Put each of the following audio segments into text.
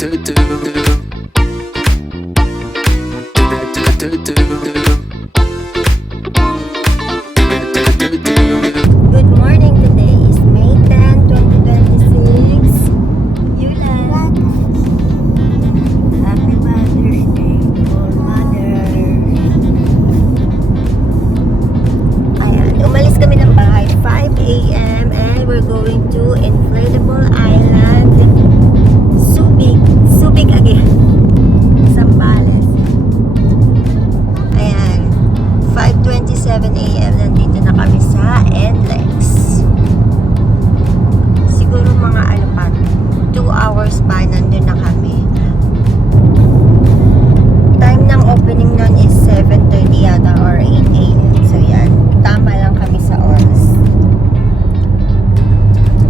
Good morning, today is May 10, 2026. Yulan. Happy Mother's Day to all mothers. Ayan, umalis kami ng bahay 5 a.m. and we're going to Inflatable Island, Subic again, Zambales. Ayan, 5:27 a.m. nandito na kami sa NLEX. Siguro mga 2 hours pa nandun na kami. Time ng opening nun is 7:30 yata or 8 a.m. So yan, tama lang kami sa oras.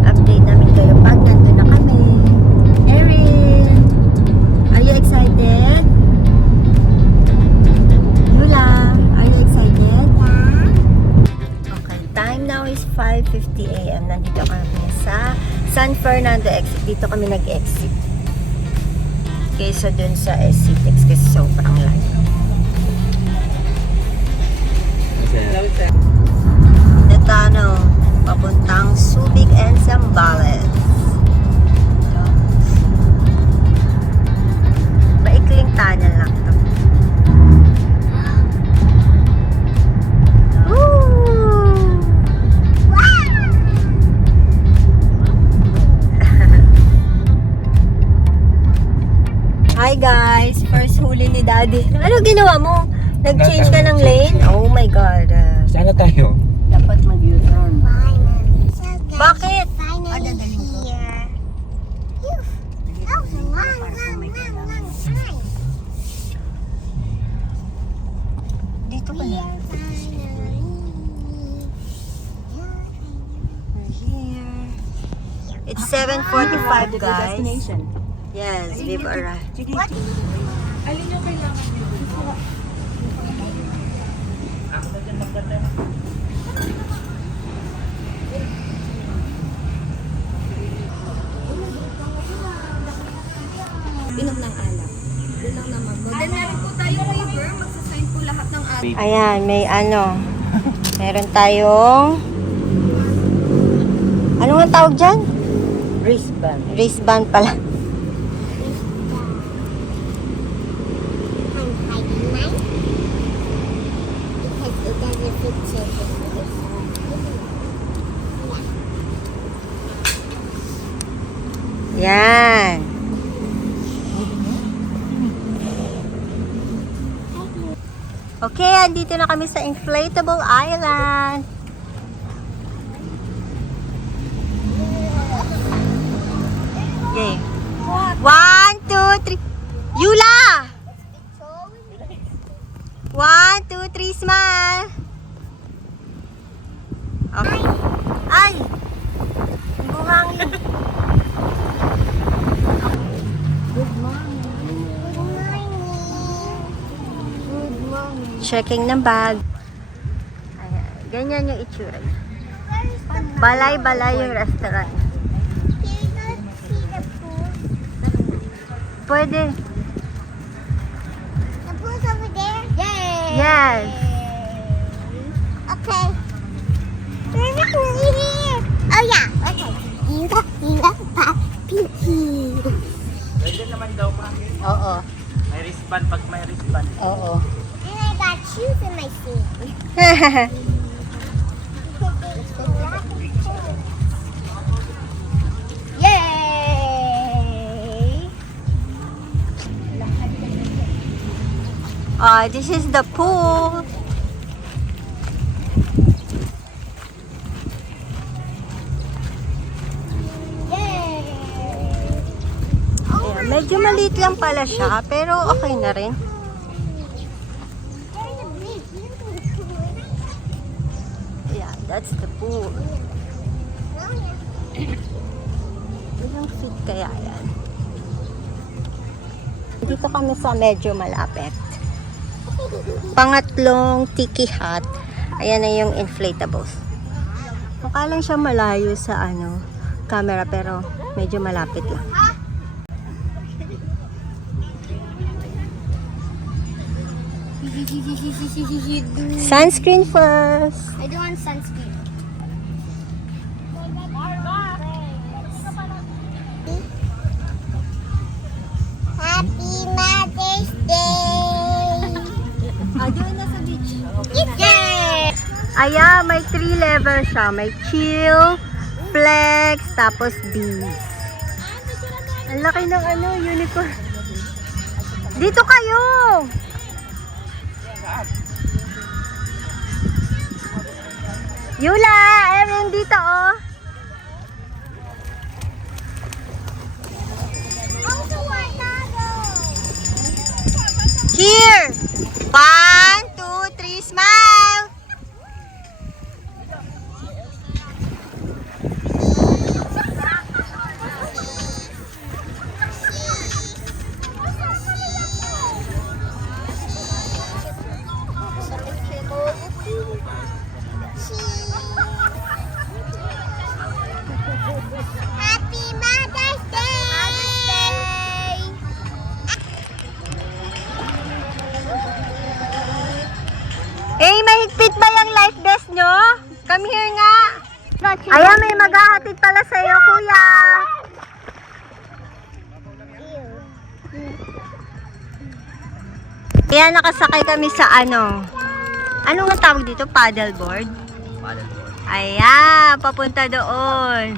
Update namin kayo pag nandun na kami. Erin, are you excited? Yula, are you excited? Okay, time now is 5:50 a.m. Nandito kami sa San Fernando exit. Dito kami nag-exit. Kaysa dun sa SCTEX kasi sobrang layo. Ito papuntang Subic and Zambales. Maikling tunnel lang to. Hi guys! First huli ni Daddy. Ano ginawa mo? Nag-change ka ng lane? Oh my God. Sana tayo. Dapat mag-U-turn. Bakit? Finally here. That was a long time. Dito ka We na. are finally We're here. It's 7:45 guys. Yes, we've arrived. What? Inom ng alak. Yun lang naman po. Then meron po tayo waiver. Magsasign po lahat ng alak. Ayan, may meron tayong ano nga tawag dyan? Wristband. Wristband pala. I'm hiding mine because it doesn't fit children. Yan. Okay, andito na kami sa Inflatable Island. Okay. 1, 2, 3. Yula! 1, 2, 3, smile. Okay. Ay! Buhangin. Good morning. Checking ng bag. Ayan, ganyan yung itsura. Balay-balay yung restaurant. Can you go see the pool? Pwede. The pool's over there? Yay! Yes. Okay. We're not really here. Oh yeah, okay. Hinga, pa, pinky. Pwede naman daw pa. Oo. May wristband pag may wristband. Oo. And I got shoes in my feet. Yay! This is the pool. Yay! Ayan, medyo maliit lang pala siya, pero okay na rin. There's a bridge. You know the pool. Yeah, that's the pool. Oh, yeah. Ilang feet kaya yan? Dito kami sa medyo malapit. Pangatlong tiki hut. Ayan na yung inflatables. Mukha lang siya malayo sa camera pero medyo malapit lang. Sunscreen first. I don't want sunscreen. Happy Mother's Day! Doon na sa beach. Yay! Ayan, may 3 level siya. May chill, flex, tapos bees. Ang laki ng unicorn. Dito kayo! Yula, Erin, dito oh. Also want Nago! Here! 1, 2, 3, smile! Happy Mother's Day! Eh, mahigpit ba yung life vest nyo? Come here nga. Ayan, may maghahatid pala sa'yo, kuya. Ayan, nakasakay kami sa ano nga tawag dito? Paddleboard? Paddleboard. Ayan, papunta doon.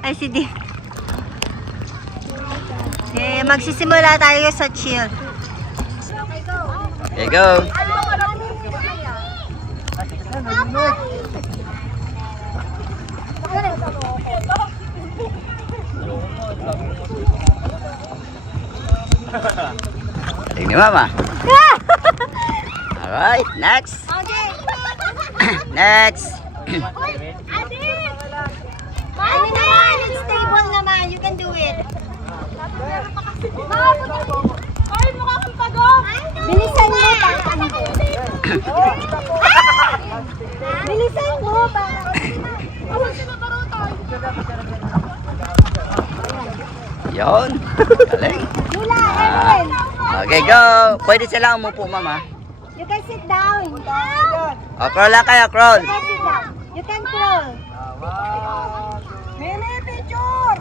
Ay, si Di. Eh, magsisimula tayo sa chill. Okay, go. Tingnan mama. Alright, next. Okay. Next. It's stable naman. You can do it. Bilisan mo pa. Bilisan mo pa. Yon. Galing. Yula, Erin. Okay, go. Pwede sila umupo, mama. You can sit down. O, crawl lang kayo, crawl. You can sit down. You can crawl. Meme, picture.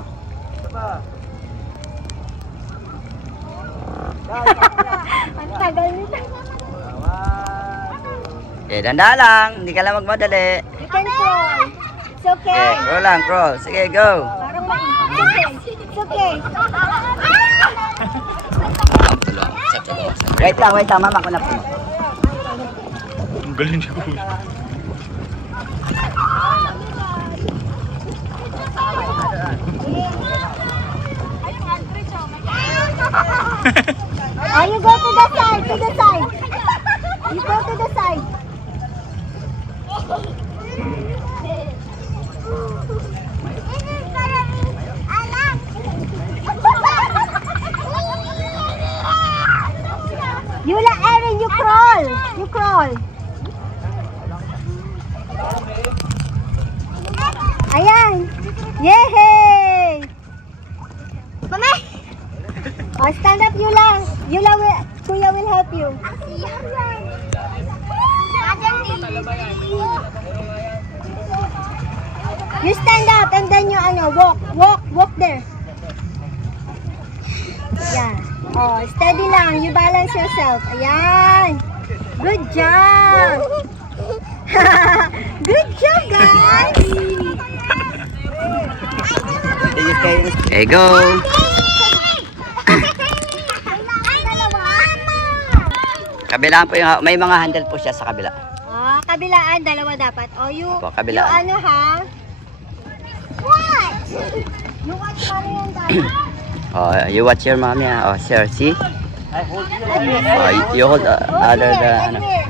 Ang tagal nito. Okay, danda lang. Hindi ka lang magmadali. You can crawl. It's okay. Okay, crawl lang, crawl. Sige, go. Parang mainit. It's okay. Wait lang, mama ko na po. Ang galing niya po. Oh, you go to the side, to the side. You go to the side. Yula, Erin, you crawl. You crawl. Ayan. Yay! Mama! Oh, stand up, Yula. Kuya will help you. You stand up and then you walk there. Yeah. Oh, steady lang. You balance yourself. Ayan. Good job. Good job, guys. Okay, go. Kabilaan po yung, may mga handle po siya sa kabila. Oh, kabilaan. Dalawa dapat. Oh, you, Opo, kabilaan. you ha? What? You watch pa rin yan tayo. Oh, you watch your mommy. Oh, sir, see? Oh, you hold the other, Like ano. this.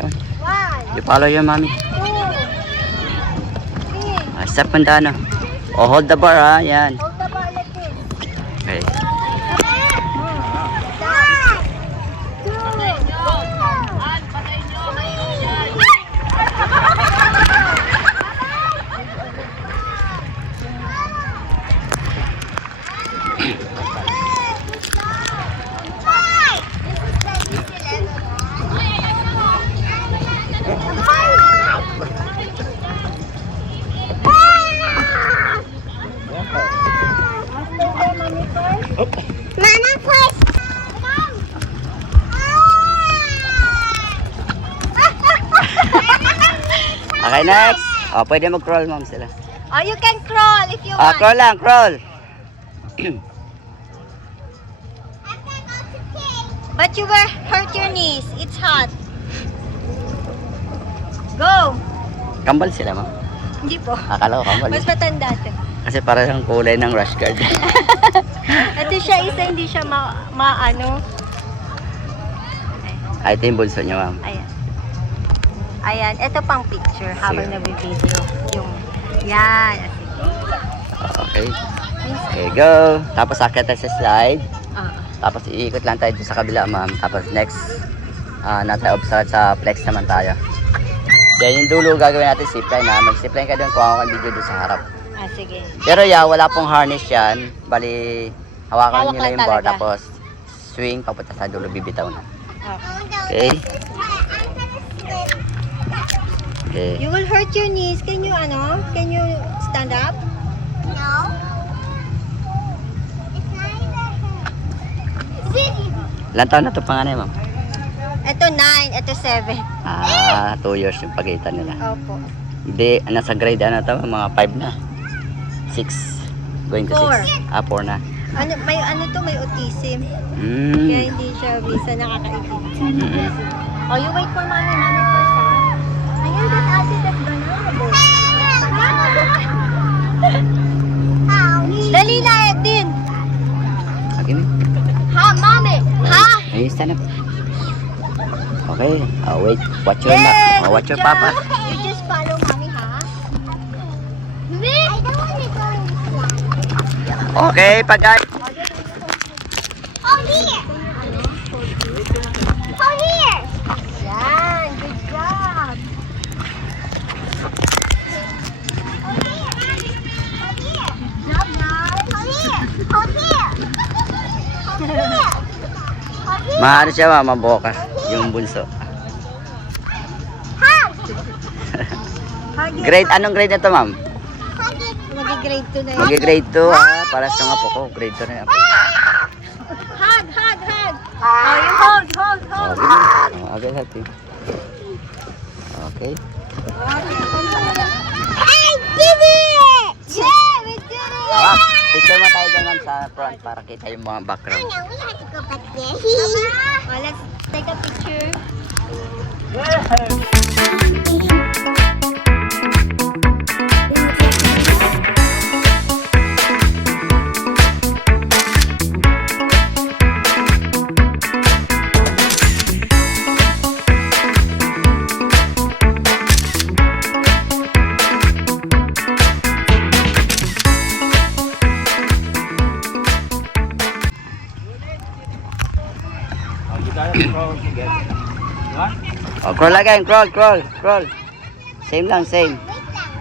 Come on. 1, You follow your mommy. 2, 3. Step on the ano. Oh, hold the bar, ha? Yan. Hold the bar like this. Okay. Mama first. Okay, next. Oh, pwede mag-crawl, ma'am, sila. Oh, you can crawl if you Ah, want. crawl lang, crawl. But you will hurt your knees. It's hot. Go! Kambal sila, ma'am. Hindi po. Akala ko kambal. Mas matanda siya. Kasi parang kulay ng rash guard. Ito siya isa, hindi siya maano. Ay, ito yung bunso niya, ma'am. Ayan. Ayan. Ito pang picture habang Sige. nabibideo. Yung, yan. Okay. Okay, go. Tapos akit tayo sa slide. Ah. Tapos iikot lang tayo dun sa kabila, ma'am. Tapos next, nata-observe sa flex naman tayo. Then yung dulo gagawin natin zipline na. Mag-zipline ka doon kung ako ang video doon sa harap. Ah, sige. Pero yeah, wala pong harness yan. Bali, hawakan Hawak nyo lang lang yung bar. talaga. Tapos swing, papunta sa dulo, bibitaw na. Okay. Okay? Okay. You will hurt your knees. Can you stand up? No. It's not even. Ilan taon na ito panganay, ma'am? Ito 9, ito 7. 2 years yung pagitan nila. Opo. Hindi, nasa grade ano to, mga 5 na. 6. Going to 4. 6. 4 na. May autism. Kaya Mm. hindi siya visa nakakaintindi. Mm-mm. Oh, you wait for mommy first, ha? Ayan, that's ate, that's banana boat. Dali na, Edin! Okay, Ha, mommy! Ha? ayun, stand up. Okay, wait. Watch your Yes! watch your good papa. job. You just follow mommy, ha? I don't want to go in this one. Okay, pagay. Oh, here. Oh, here. Yan, good job. Job now. Maano siya, ma'am, mabokas. Yung bunso. Grade, anong grade na to, ma'am? Magi-grade 2 na yun. Magi-grade 2, ha? Para sa nga po ko. Grade 2 na yan. Hug, hug, hug. Oh, you hold. Okay, happy. Okay. I did it! Yeah, we did it. Picture mo tayo dyan, ma'am, sa front para kita yung mga background. Oh, no, we have to go back there. Oh, let's take a picture. Oh, crawl again, crawl. Same lang, same.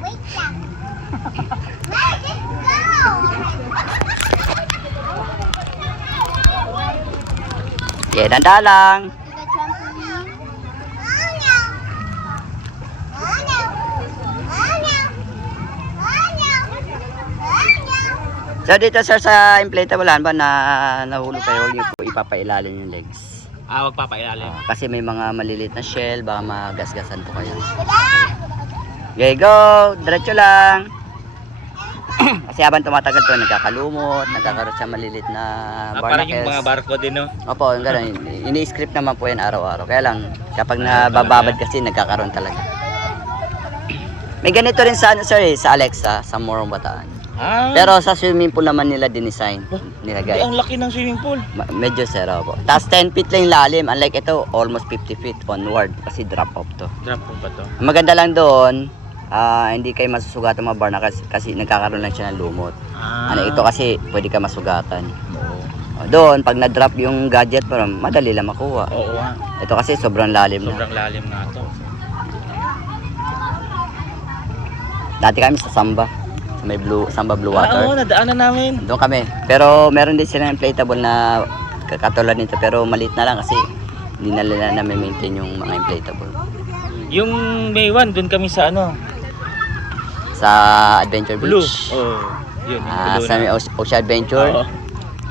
Wait lang. Let's go! Yeah, danda lang. Oh, no. Oh, no. Oh, no. Oh, no. So dito sir sa inflatabelan ba na nahulog kayo, huwag niyo po ipapailalim yung legs. Wag papailalim. Kasi may mga maliliit na shell, baka magasgasan po kayo. Okay, go! Diretso lang. Kasi habang tumatagal to, nagkakalumot, nagkakaroon sa maliliit na Parang yung barnacles. mga barko din, no? Opo, gano'n. Ini-script naman po yan araw-araw. Kaya lang, kapag nabababad kasi, nagkakaroon talaga. May ganito rin sa, sa Alexa, sa Morong Bataan. Pero sa swimming pool naman nila dinesign, nilagay. Ang laki ng swimming pool. Medyo zero po. Tapos 10 feet lang yung lalim. Unlike ito, almost 50 feet onward. Kasi drop off to. Drop po ba to? Ang maganda lang doon, hindi kayo masusugatan mga barnacles kasi nagkakaroon lang siya ng lumot. Ito kasi pwede ka masugatan. Oo. Doon, pag na-drop yung gadget, parang madali lang makuha. Oo nga. Ito kasi sobrang lalim na. Sobrang lalim na to. Dati kami sa Samba. Sa may Samba Blue Water. Oo, nadaanan namin. Doon kami. Pero meron din sila inflatable na katulad nito. Pero maliit na lang kasi hindi na nila na-maintain yung mga inflatable. Yung May 1, dun kami sa ano? Sa Adventure Blue. Beach. Oo. Yun, yung blue Sa na. Ocean Adventure. Oo.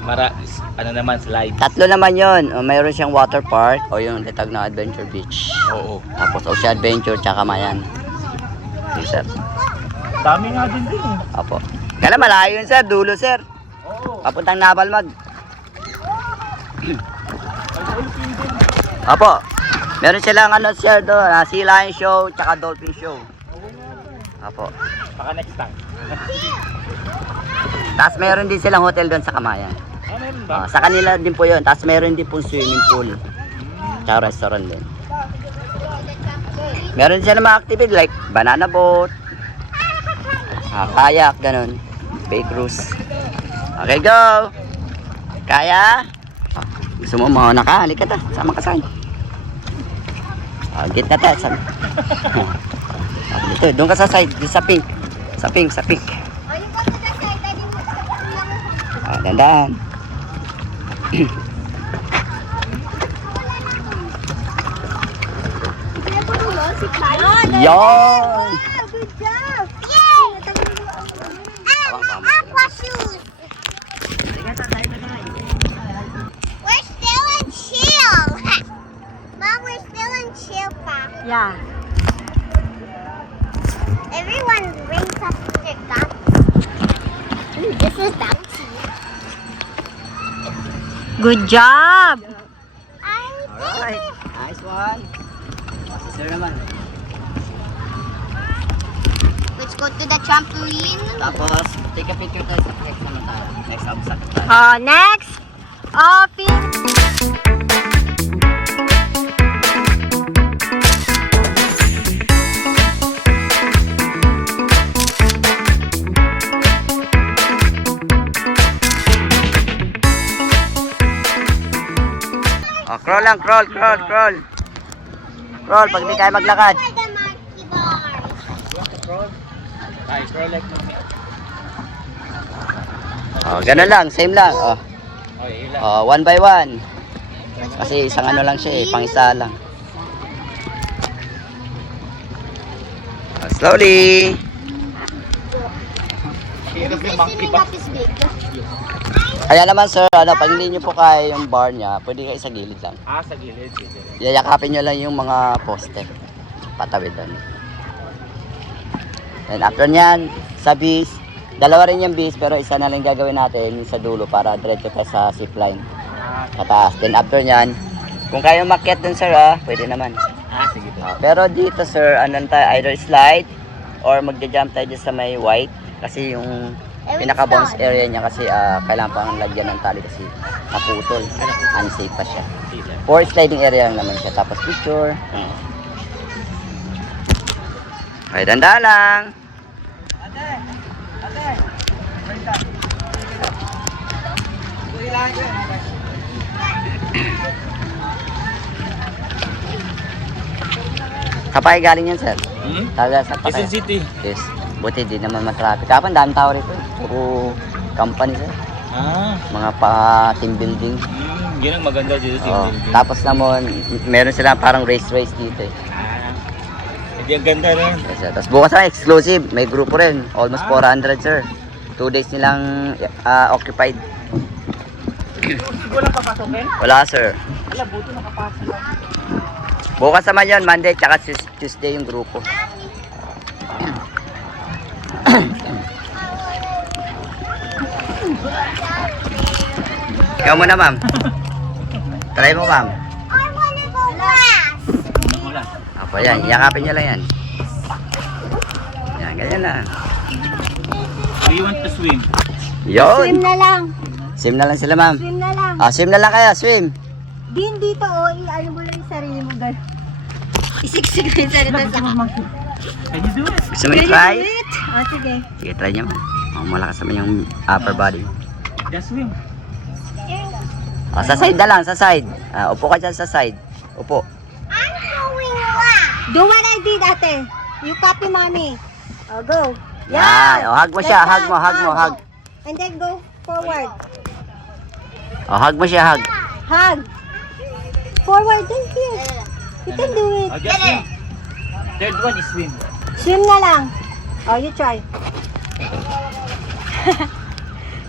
Ano naman, slide. Tatlo naman yon. Mayroon siyang water park o yung detag na Adventure Beach. Oo. Tapos Ocean Adventure tsaka Mayan. Okay, sir. Dami nga din eh. Apo. Kaya malayo yun, sir. Dulo, sir. Oo. Papuntang Nabalmag. Apo. Meron silang ano, sir, doon. Sea Lion Show tsaka Dolphin Show. Apo. Baka next time. Tapos meron din silang hotel doon sa Kamayan. Meron ba? Sa kanila din po yun. Tapos meron din po swimming pool. Tsaka restaurant din. Meron sila mga activity like banana boat, kayak, ganun. Bay cruise. Okay, go! Kaya? Gusto mo mauna ka? Halika ta. Sama ka saan? Gitna ta. Sama. Dito, doon ka sa side. Sa pink. Sa pink, sa pink. Dandan. Yon! Good job! Yay! Aqua shoes! We're still in chill! Mom, we're still in chill, Pa. Yeah. Everyone brings up their guns. This is bouncy. Good job! Alright. Nice one. Si sir naman. Let's go to the trampoline. Tapos, take a picture tayo sa next naman tayo. Next obstacle tayo. Next. Crawl lang, crawl. Crawl, pag di tayo maglakad. By the monkey bars. Ay, crawl like me. Ganun lang, same lang. Okay, ilan? One by one. Kasi isang ano lang siya pang isa lang. Slowly. Hirap yung monkey Swimming ba? up is big. Kaya naman sir, pag hindi nyo po kaya yung bar niya, pwede kayo sa gilid lang. Sa gilid. Yayakapin nyo lang yung mga poste. Patawid doon. Then after nyan, sa beach, dalawa rin yung beach pero isa na lang gagawin natin yung sa dulo para diretso tayo sa zipline. Kataas. Then after nyan, kung kayo makyat dun sir pwede naman. Sige po. Pero dito sir, tayo, either slide or magja-jump tayo dyan sa may white. Kasi yung pinaka-bounce area niya kasi kailangan pang lagyan ng tali kasi naputol. Unsafe pa siya. For sliding area lang naman siya. Tapos picture. Okay, danda lang. Kapay galing yan sir. Taga sa Pakay. Quezon City. Yes. Buti di naman matraffic. Kapan dami tao rito. Puro company sir. Mga pa-team building. Yun ang maganda dito sa Oh, building. tapos naman, meron sila parang race dito eh. Hindi ang ganda rin. Yes, sir. Tapos bukas na exclusive, may grupo rin. Almost 400 sir. 2 days nilang occupied. Wala papasokin? Wala sir. Wala, buto nakapasok. Bukas naman yun, Monday tsaka Tuesday yung grupo. Ikaw muna ma'am. Try mo ma'am. I wanna go last. Apo yan, yakapin niya lang yan. Yan, ganyan lang. We want to swim. Yun! na lang. Swim na lang sila ma'am. Swim na lang. Swim na lang kaya, swim. Din dito, i-ano mo lang yung sarili mo, girl. Isiksik na yung sarili mo. Can you do it? Gusto mo i-try? Sige. Sige, try niya ma'am. Malakas naman yung upper body. Just swim. Sa side na lang, sa side. Upo ka dyan sa side. Upo. I'm going last. Do what I did, ate. You copy mommy. Go. Yan. Hug mo siya, hug mo, hug mo, hug. And then go forward. Hug mo siya, hug. Hug. Forward, then here. You can do it. Just swim. Third one is swim. Swim na lang. You try.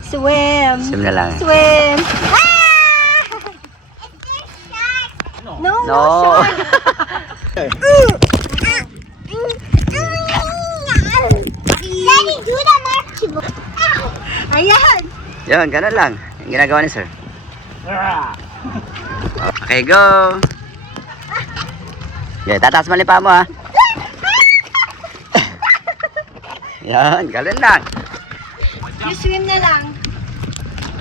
Swim. Swim na lang. Swim. No, no, No. shark. Daddy, do the marching. Ayan. Yun, ganun lang. Yung ginagawa ni sir. Okay, go. Yeah, tataas mo lipa mo ha. Yan, ganun lang. You swim na lang.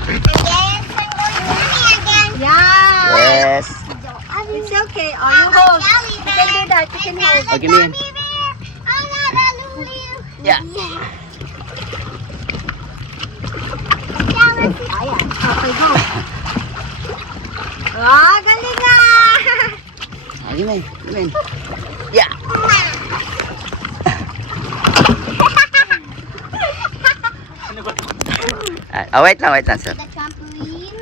Yes, I'm going swimming again. Yeah. Yes. It's okay. Oh, you hold. You can do that. You can hold. Okay, Min. I'm not a Lulu. Yeah. Ayan. Okay, go. Ah, galing nga. Okay, Min. Min. Yeah. Wait lang, sir. The trampoline.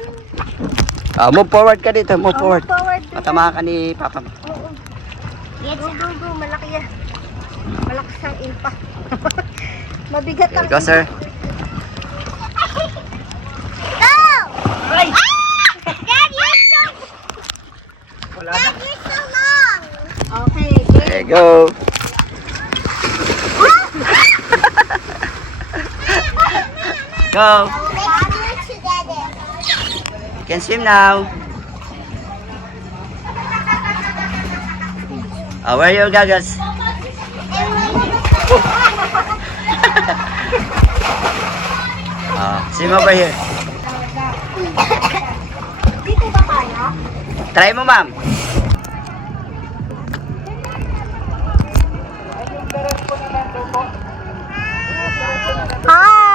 Move forward ka dito, move forward. Forward. Matama ka ni Papa mo. Yes, Go, go, go. Malaki yan. Malakas ang impact. Mabigat ang Go, sir. go. Ah! Dad, you're so. Dad, you're so long. Okay, Okay, go. Go. Let's do it together. You can swim now. Where are your goggles? Swim over here. dito ba kaya? Try mo, ma'am. Hi!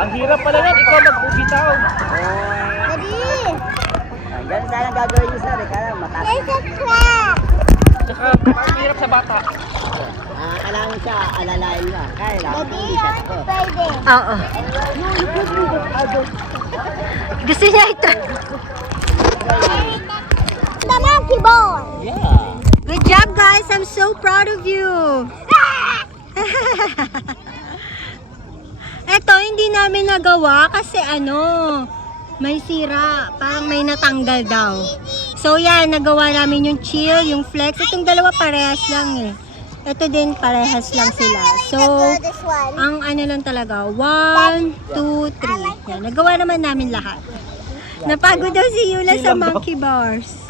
Ang hirap pala yan, ikaw magbubitaw. Daddy, Ganun sana ang gagawin niyo, sir. Kaya mataas. there's a trap. Tsaka, parang hirap sa bata. Kailangan siya alalain niya. Kaya lang, Daddy, hindi I siya. want to play this. Oo. Gusto niya ito. The monkey ball. Yeah. Good job, guys. I'm so proud of you. Eto, hindi namin nagawa kasi may sira. Parang may natanggal daw. So, yan. Nagawa namin yung chill, yung flex. Itong dalawa parehas lang eh. Ito din parehas lang sila. So, This one. ang lang talaga, 1, 2, 3. Yan, nagawa naman namin lahat. Napagod daw si Yula sa monkey bars.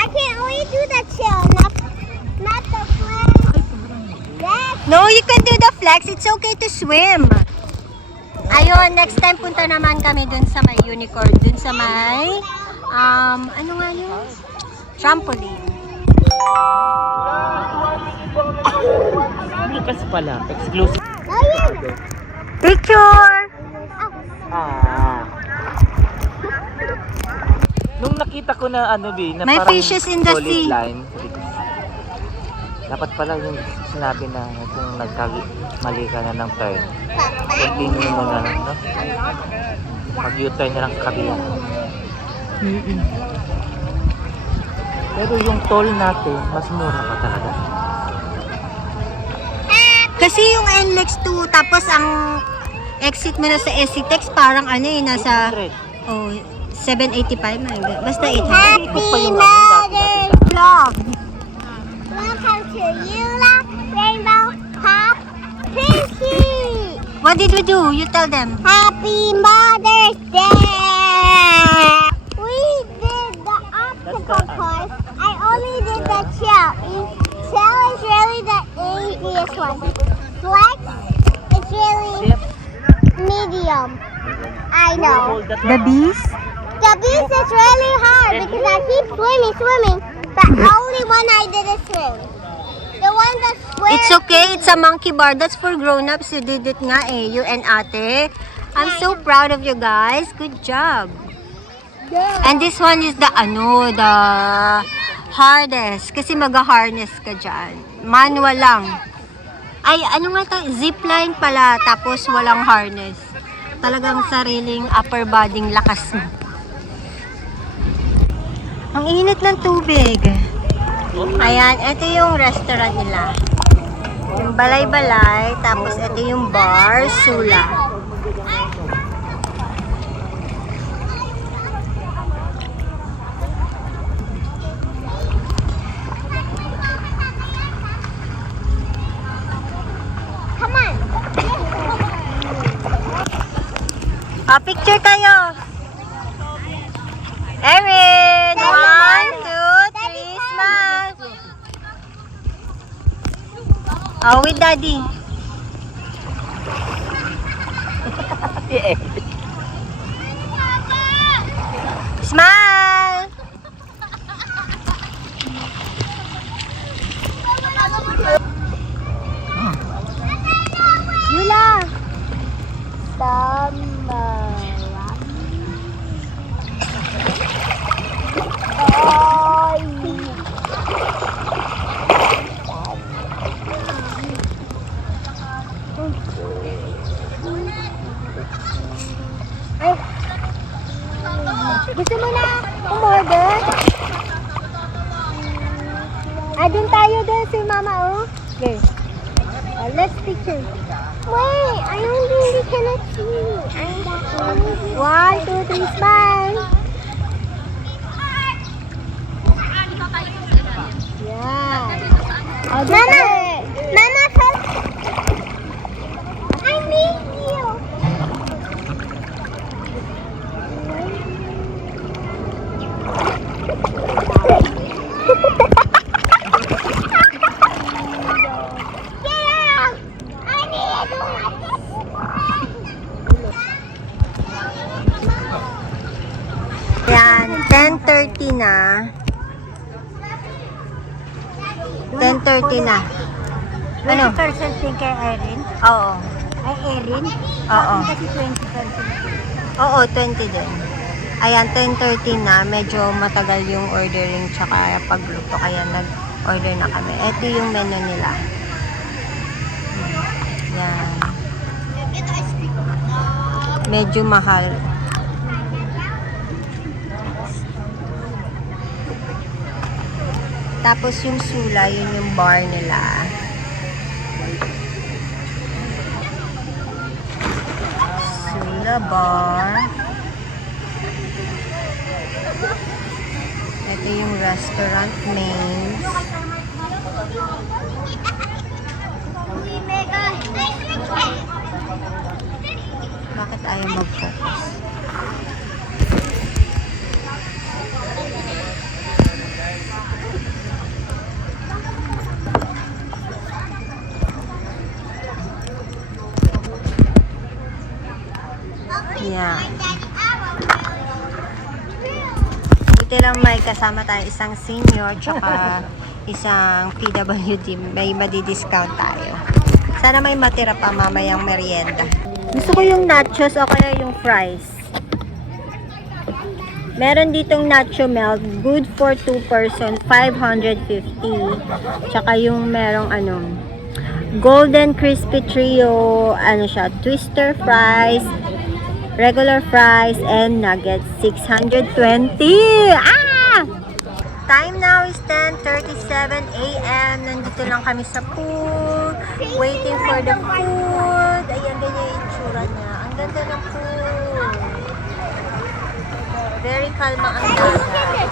I can only do the chill, not the flex. Yes. No, you can do the flex. It's okay to swim. Ayun, next time punta naman kami dun sa may unicorn. Dun sa may, ano nga yun? Trampoline. Bukas pala, exclusive. Oh, yeah. Picture! Nung nakita ko na na May parang fishes in the solid sea. line, dapat pala yung sinabi na kung nagkamali ka na ng turn, continue mo na lang, no? Mag-U-turn na lang sa kabila. Pero yung toll natin, mas mura pa talaga. Kasi yung NLEX 2, tapos ang exit mo na sa SCTEX, parang nasa 100. 785 na. Basta 800. Ikot pa yung dati. Vlog. Welcome to Eula Rainbow Pop Pinky. What did we do? You tell them. Happy Mother's Day! We did the obstacle course. I only did the chill. Chill is really the easiest one. Flex is really medium. I know. The bees? The beast is really hard because I keep swimming. But only one I didn't swim. The one that swims. It's okay. It's a monkey bar. That's for grown-ups. You did it nga eh. You and ate. I'm so proud of you guys. Good job. And this one is the hardest. Kasi mag-harness ka dyan. Manual lang. Ay, ano nga tayo? Zipline pala. Tapos walang harness. talagang sariling upper body lakas mo. Ang init ng tubig. Ayan, ito yung restaurant nila. Yung balay-balay, tapos ito yung bar, Sula. Come on. Picture kayo. Erin! 1, 2, 3, smile! Oh, with daddy. Smile! Yula! Gusto mo na umorder? Adun tayo din si Mama, oh. Okay. Let's picture. Wait, I really cannot see. I'm that 1, 2, 3, smile. Yeah. Mama! Mama, first. I need you. Get out! I need you. Yan, 10:30 na. 10:30 na. Ano? 20% din kay Erin. Oo. Ay, Erin? Oo. Kasi 20%. Oo, 20 din. Ayan, 10:30 na. Medyo matagal yung ordering tsaka pagluto. Kaya nag-order na kami. Ito yung menu nila. Yan. Medyo mahal. Tapos yung Sula, yun yung bar nila. Sula bar. Ito yung restaurant names. Bakit ayaw mag-focus? Yeah. Buti lang may kasama tayo isang senior tsaka isang PWD. May madi-discount tayo. Sana may matira pa mamayang merienda. Gusto ko yung nachos o kaya yung fries. Meron ditong nacho melt. Good for 2 person. 550. Tsaka yung merong golden crispy trio. Ano siya? Twister fries. Regular fries and nuggets, 620. Ah! Time now is 10:37 a.m. Nandito lang kami sa pool, waiting for the food. Ayan, ganyan yung itsura niya. Ang ganda ng pool. Very kalma ang dagat.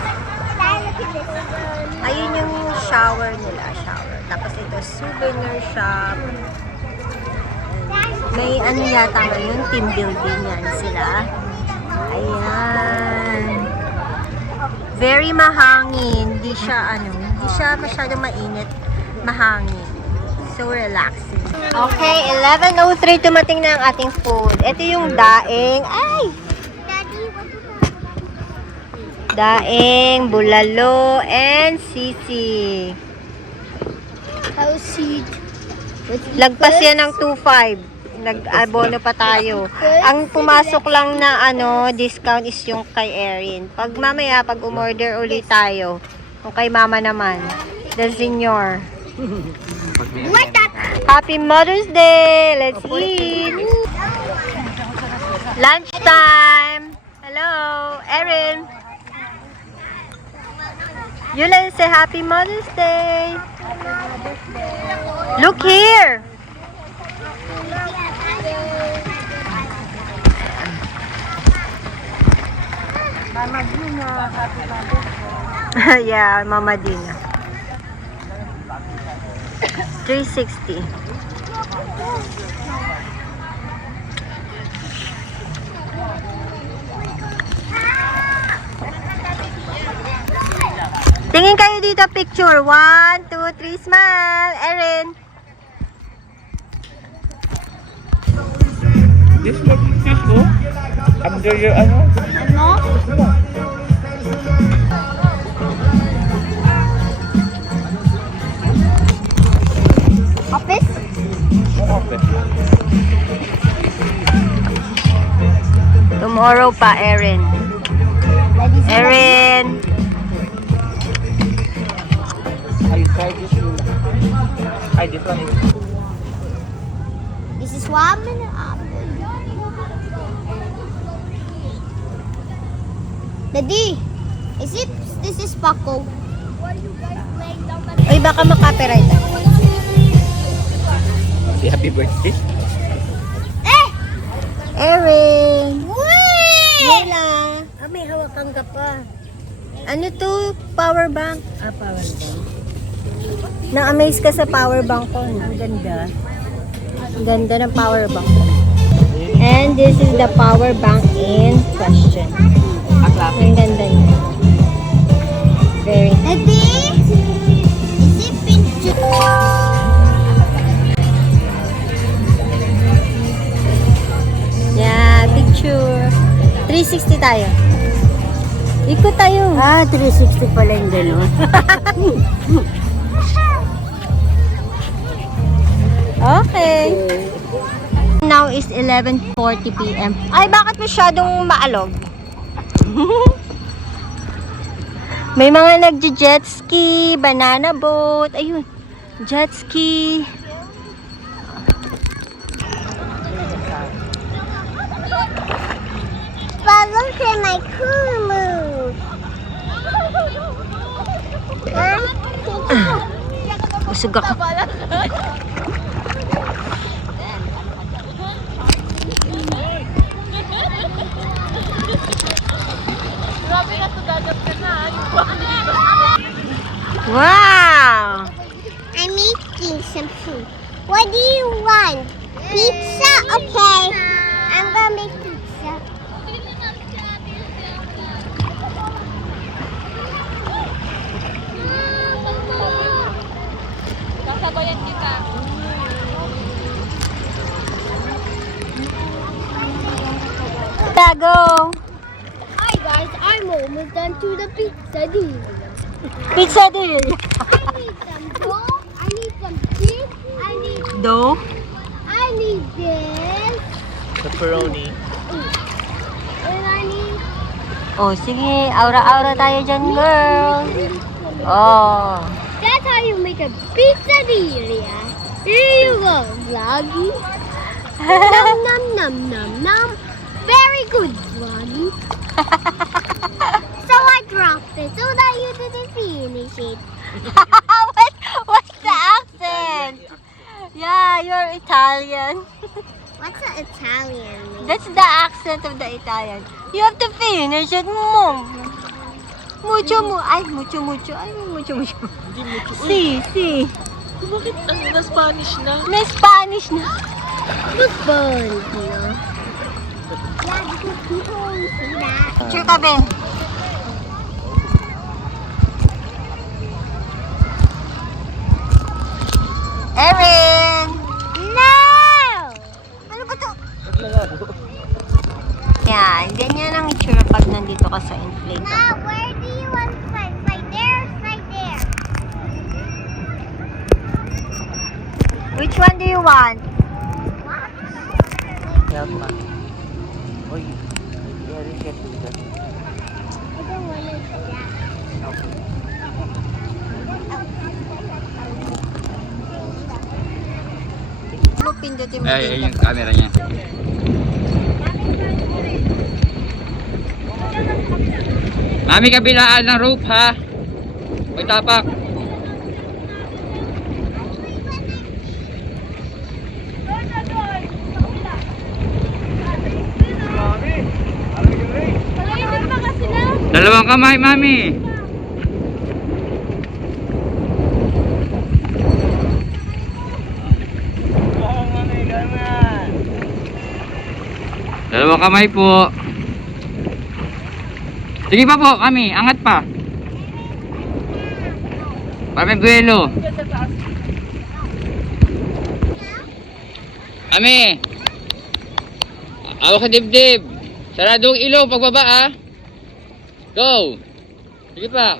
Ayun yung shower nila, shower. Tapos ito, souvenir shop. May ano yata ngayon, team building yan sila. Ayan. Very mahangin. Hindi siya masyadong mainit. Mahangin. So relaxing. Okay, 11:03 tumating na ang ating food. Ito yung daing. Ay! Daing, bulalo, and sisig. How sweet. Lagpas yan ng 2.5. Nag-abono pa tayo. Ang pumasok lang na discount is yung kay Erin. Pag mamaya, pag umorder ulit tayo, kung kay mama naman, the senior. Happy Mother's Day! Let's eat! Lunchtime! Hello, Erin. Yulin, say Happy Mother's Day. Look here. Mama Dina, happy Mother's Day. Yeah, Mama Dina. 360. Tingin kayo dito picture. 1, 2, 3, smile. Erin. This one, this go? Under your ano? Office? Okay. Tomorrow pa, Erin. Erin. I tried this one. This one is This is one minute up. Daddy, this is Paco? Ay, baka makapiright ako. say happy birthday. Erin. Wait! Lola. May hawakan ka pa. Ano to? Power bank? Power bank. Na-amaze ka sa power bank ko. Ang ganda. Ang ganda ng power bank ko. And this is the power bank in question. Ang ganda niya. Very Daddy, is it picture? Yeah, picture. 360 tayo. Ikot tayo. 360 pala yung gano'n. Okay. Now is 11:40 p.m. Ay, bakit masyadong maalog? May mga nagje-jet ski, banana boat, ayun, jet ski. But look at my cool move. Busog ako. Wow! I'm making some food. What do you want? Pizza? Okay. I'm gonna make pizza. Tago! Hi guys, I'm almost done to the pizza deal. Pizza deal. I need some dough. I need some cheese. Do? I need this. Pepperoni. And I need Oh, sige. Aura-aura tayo dyan, girl. Oh. That's how you make a pizzeria. Here you go, Vloggy. Nom nom nom nom nom. Very good, Vloggy. So I dropped it so that you didn't finish it. What's the accent? Yeah, you're Italian. What's an Italian name? That's the accent of the Italian. You have to finish it, mom. Mucho. Ay, mucho. Ay, mucho. Si. Bakit ang na Spanish na? May Spanish na. Who's fun, you know? Yeah, because people always say that. Picture ka, Ben. Erin! No! Ano ba to? Yan, ganyan ang itsura pag nandito ka sa inflator. Now, where do you want to slide? Slide there, slide there. Which one do you want? What? Yan ma. Oy, very careful ka. I don't want to do that. Mo pindutin mo Ay, dito. yung camera niya. Mami, kabilaan ng rope ha. May tapak. Dalawang kamay, mami. Dalawang kamay po. Sige pa po, kami. Angat pa. Para may buwelo. Kami. Awak ka dibdib. Saradong ilaw pagbaba ah. Go. Sige pa.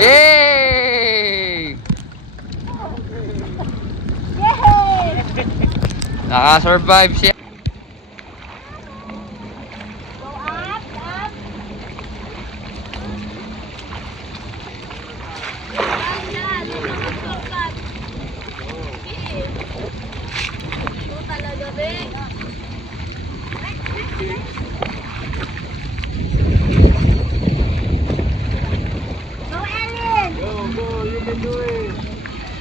Yay! Naka-survive siya. Go, Ellen! Go, you can do it!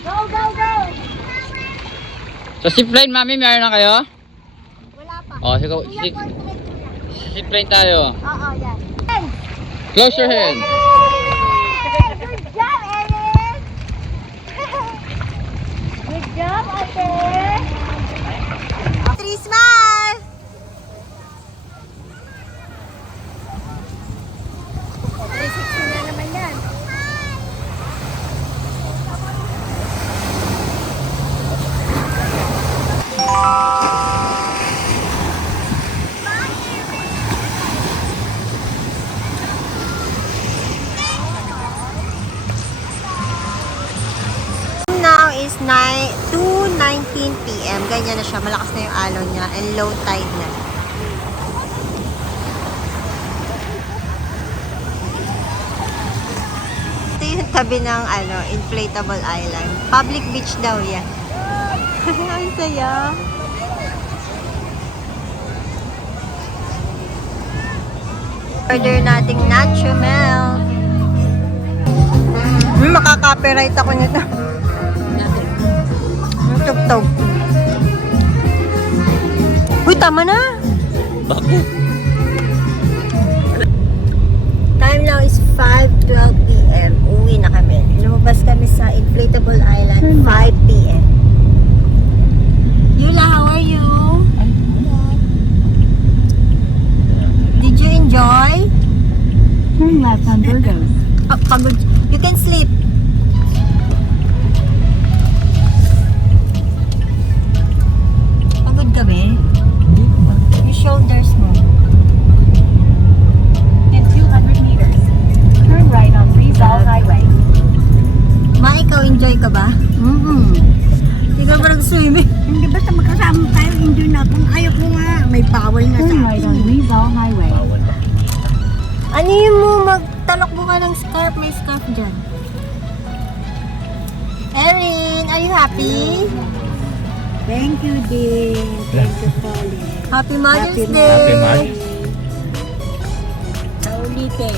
Go, go, go! So zipline, mami, meron na kayo? Wala pa. Oh, sige. Kuya, portrait ko lang. Zipline tayo. Oo, yan. Close your hand. Yay! Good job, Ellen! Good job, ate! 3 smile! Na naman yan. Now is 2:19 p.m. Ganyan na siya. Malakas na yung alon niya and low tide na. Ito yung tabi ng inflatable island. Public beach daw yan. Ang saya. Order nating nacho mel. Makaka-copyright ako nito. Tugtog. Uy, tama na. Bakit? Time now is 5:12 p.m. Uwi na kami. Lumabas kami sa Inflatable Island 5 p.m. Yula, how are you? Did you enjoy? Turn left on Burgos. Oh, pagod. You can sleep. Pagod ka ba? Your shoulders mo. In 200 meters, turn right on Rizal Highway. Ma, ikaw enjoy ka ba? Hindi ka ba nag-swimming? Hindi basta magkasama tayo, enjoy na. Kung ayaw ko nga, may bawal na sa Turn right on Rizal Highway. Ano yun mo? Magtalokbo ka ng scarf. May scarf dyan. Erin, are you happy? Thank you, dear. Thank you, Polly. Happy Mother's Happy Day! Happy Mother's Sa ulitin.